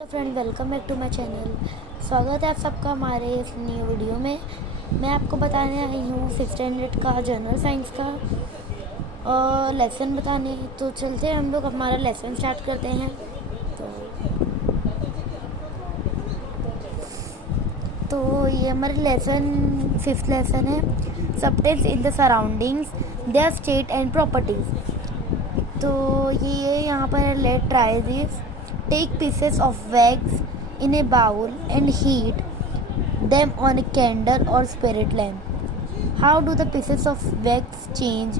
तो friend, welcome back to my channel. स्वागत है आप सबका हमारे इस न्यू वीडियो में। मैं आपको बताने आई हूँ 600 का जनरल साइंस का लेसन बताने। तो चलते हैं, हम लोग हमारा लेसन स्टार्ट करते हैं। तो ये हमारे लेसन 5th लेसन है, substance in the surroundings, their state and properties. तो ये यहाँ पर let try this. Take pieces of wax in a bowl and heat them on a candle or spirit lamp. How do the pieces of wax change?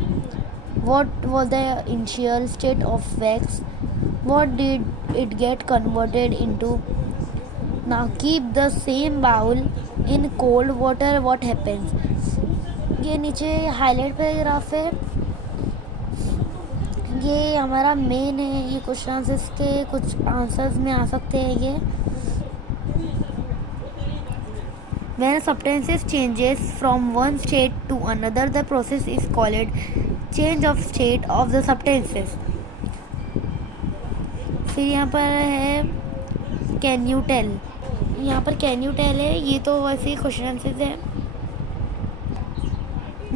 What was the initial state of wax? What did it get converted into? Now keep the same bowl in cold water. What happens? ये नीचे highlight paragraph है। ये हमारा main है। ये question इसके कुछ answers में आ सकते हैं। ये When a substance changes from one state to another, the process is called change of state of the substances. फिर यहाँ पर है कैन यू टेल। यहाँ पर कैन यू टेल है। ये तो वैसे क्वेश्चन आंसर्स है।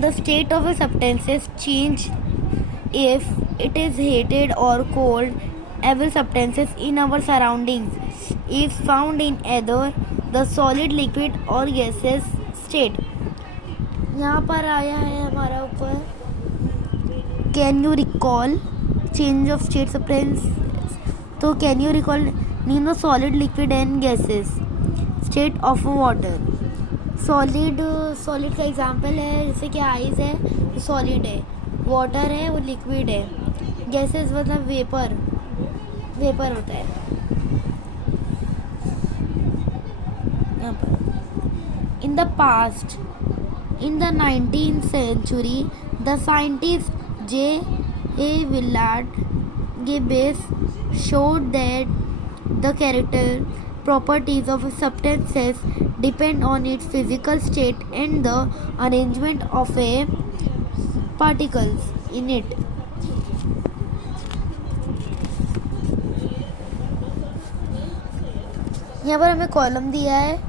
The state of a substance change if it is heated or cold. Every substance in our surroundings is found in either the solid, liquid और gaseous state. यहाँ पर आया है हमारा ऊपर can you recall change of state substance. तो can you recall नीनो solid, liquid and gases state of water. Solid का एग्जांपल है, जैसे कि आइस है वो सॉलिड है, वाटर है वो लिक्विड है, गैसेस मतलब वेपर होता है। यहाँ पर in the past, in the 19th century, the scientist J. A. Willard Gibbs showed that the character properties of substances depend on its physical state and the arrangement of a particles in it. यहाँ पर हमें column दिया है।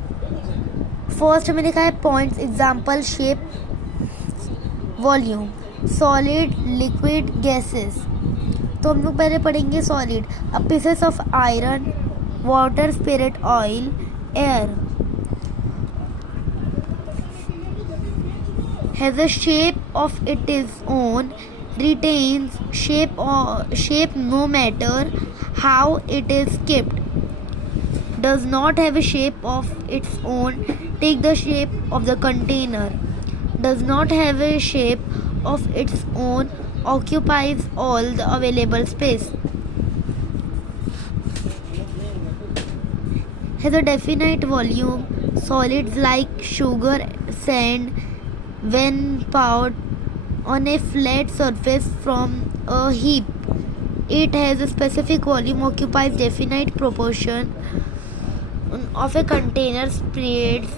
First में लिखा है points, example, shape, volume, solid, liquid, gases. तो हम लोग पहले पढ़ेंगे solid. A pieces of iron, water, spirit, oil, air has a shape of it is own, retains shape no matter how it is kept, does not have a shape of its own, take the shape of the container, does not have a shape of its own, occupies all the available space, has a definite volume. Solids like sugar, sand, when poured on a flat surface from a heap, it has a specific volume, occupies definite proportion of a container, spreads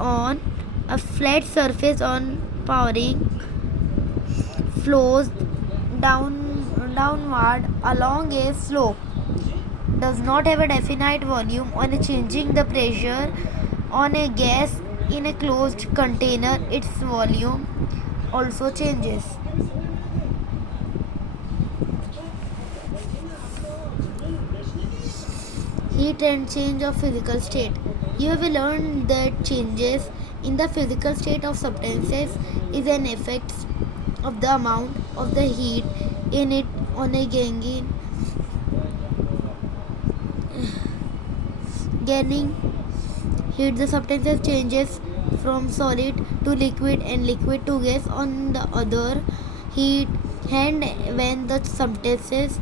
on a flat surface on pouring, flows downward along a slope, does not have a definite volume. On changing the pressure on a gas in a closed container, its volume also changes. Heat and change of physical state. You have learned that changes in the physical state of substances is an effect of the amount of the heat in it on a gaining heat. The substances changes from solid to liquid and liquid to gas. On the other hand, when the substances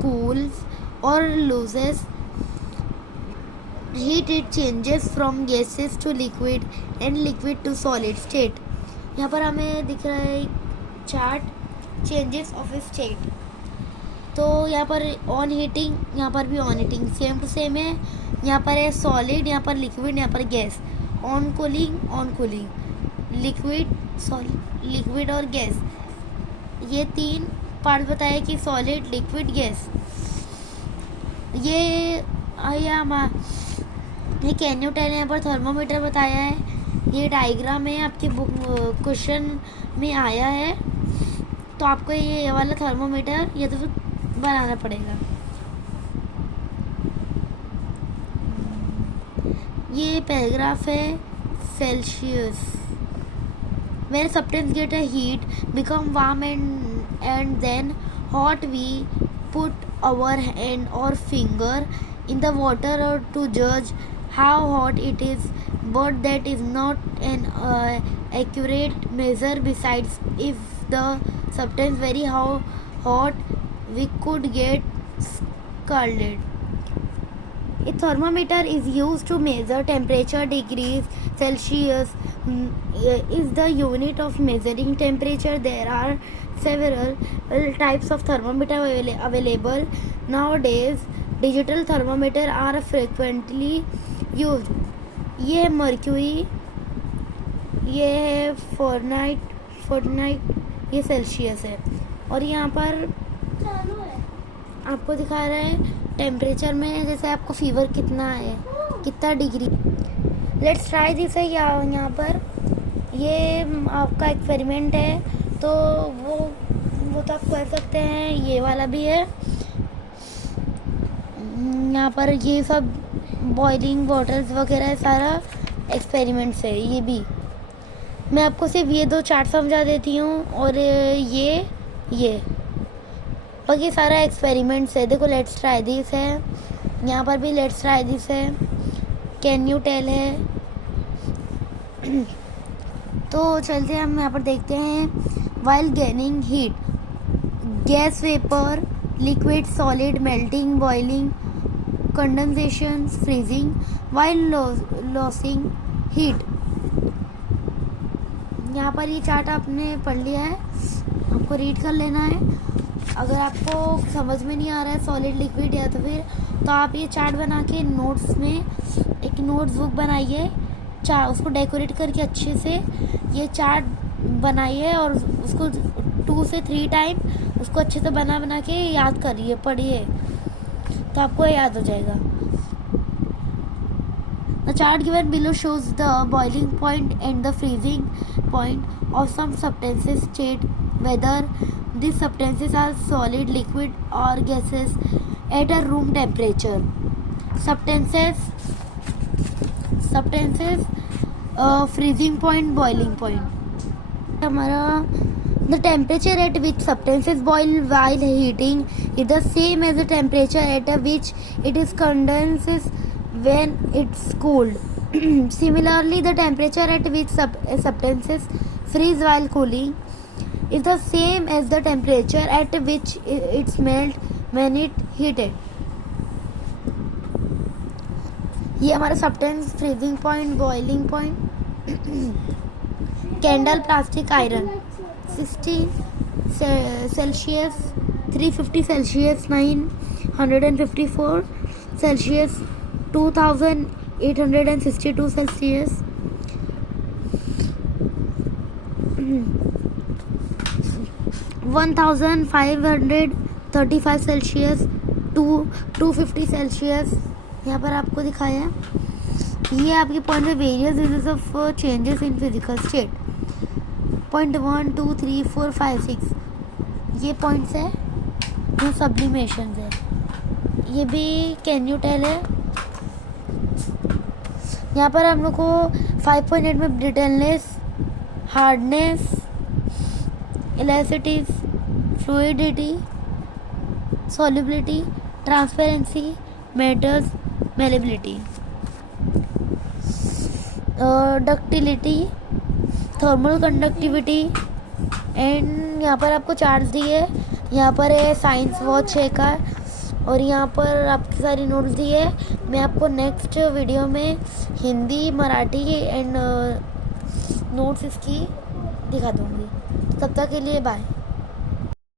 cools or loses heat, it changes from gases to liquid and liquid to solid state. यहाँ पर हमें दिख रहा है chart, changes of state. तो यहाँ पर on heating, यहाँ पर भी on heating same to same है। यहाँ पर है सॉलिड, यहाँ पर लिक्विड, यहाँ पर गैस। ऑन कूलिंग, लिक्विड और गैस। ये तीन पार्ट बताया कि सॉलिड, लिक्विड, गैस। ये ये कैन यू टेल यहाँ पर थर्मोमीटर बताया है। ये डायग्राम है आपकी बुक क्वेश्चन में आया है, तो आपको ये वाला थर्मोमीटर ये तो बनाना पड़ेगा। ये पैराग्राफ है Celsius. When substance get a heat, become warm and then hot, we put our hand or finger in the water or to judge how hot it is, but that is not an accurate measure. Besides, if the substance very hot, we could get scalded. A thermometer is used to measure temperature. Degrees Celsius is the unit of measuring temperature. There are several types of thermometer available nowadays. Digital thermometer are frequently used. ये है mercury, ये है Fahrenheit, ये Celsius है। और यहाँ पर आपको दिखा रहा है टेम्परेचर में, जैसे आपको फीवर कितना है, कितना डिग्री। लेट्स ट्राई दिस है। यहाँ पर ये आपका एक्सपेरिमेंट है, तो वो तो आप कर सकते हैं। ये वाला भी है। यहाँ पर ये सब बॉइलिंग वाटर्स वगैरह सारा एक्सपेरिमेंट्स है। ये भी मैं आपको सिर्फ ये 2 चार्ट समझा देती हूँ, और ये बाकी सारा एक्सपेरिमेंट्स है। देखो लेट्स ट्राई दिस है, यहाँ पर भी लेट्स ट्राई दिस है, कैन यू टेल है। तो चलते हैं हम यहाँ पर देखते हैं। While gaining heat, gas, vapour, liquid, solid, melting, boiling, condensation, freezing, while losing heat. यहाँ पर ये चार्ट आपने पढ़ लिया है, आपको रीड कर लेना है। अगर आपको समझ में नहीं आ रहा है सॉलिड, लिक्विड या तो आप ये चार्ट बना के नोट्स में एक नोट्स बुक बनाइए, उसको डेकोरेट करके अच्छे से ये चार्ट बनाइए, और उसको 2 से 3 टाइम उसको अच्छे से बना के याद करिए, पढ़िए, तो आपको याद हो जाएगा। The chart given below shows the boiling point and the freezing point of some substances. State whether these substances are solid, liquid or gases at a room temperature. Substances, freezing point, boiling point. हमारा the temperature at which substances boil while heating is the same as the temperature at which it is condenses when it's cooled. Similarly, the temperature at which substances freeze while cooling is the same as the temperature at which it's melt when it heated. ये हमारा substance, freezing point, boiling point. Candle, plastic, iron 60 Celsius, 350 Celsius, 954 Celsius, 2862 Celsius, 1535 Celsius, 250 Celsius. यहाँ पर आपको दिखाया है। ये आपके point है various degrees of changes in physical state. Point 1, 2, 3, 4, 5, 6 ये पॉइंट्स है, ये सब्लिमेशन है। ये भी कैन यू टेल है। यहाँ पर हम लोग को 5.8 में brittleness, hardness, elasticity, fluidity, solubility, transparency, metals, malleability, ductility, thermal conductivity, and यहाँ पर आपको चार्ज दिए। यहाँ पर है साइंस वॉच है का, और यहाँ पर आपकी सारी नोट्स दी है। मैं आपको नेक्स्ट वीडियो में हिंदी, मराठी एंड नोट्स इसकी दिखा दूँगी। तब तक के लिए बाय।